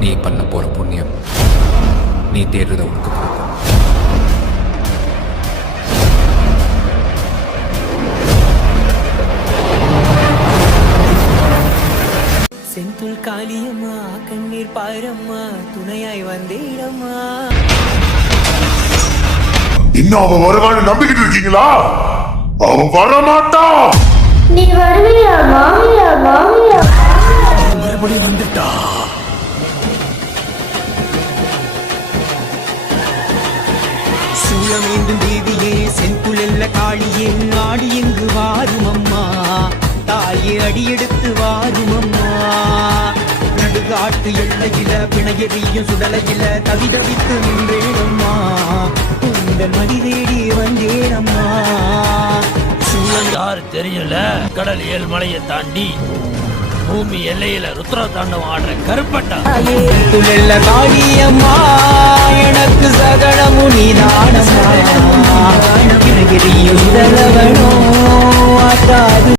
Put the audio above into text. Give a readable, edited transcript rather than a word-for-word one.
நீ பண்ண போற புண்ணியம் நீ தேடுறத உனக்கு கொடுக்கும். செந்துள் காளியம்மா கண்ணீர் பாரம்மா துணையாய் வந்தேடம்மா. இன்னும் அவன் வருவான்னு நம்பிக்கிட்டு இருக்கீங்களா? அவன் வரமாட்டா. நீ வருவியா மாமியா மாமியா? மறுபடியும் வந்துட்டா. சூழமேந்தும் தேவியே செந்துள்ள காளியே நாடி எங்கு வாரும் அம்மா தாயே அடியெடுத்து வாரும் அம்மா. நடுகாட்டு எல்லையில பிணையறியும் சுடலையில தவிதவித்து நின்றேனம்மா உங்கள் மடி தேடி வந்தேனம்மா. யாரு தெரியல கடல் ஏழ்மலையை தாண்டி பூமி எல்லையில ருத்ர தாண்டவம் ஆடுற கருப்பட்டா துள்ள காளியம்மா எனக்கு சகலமு நீதானம்மா.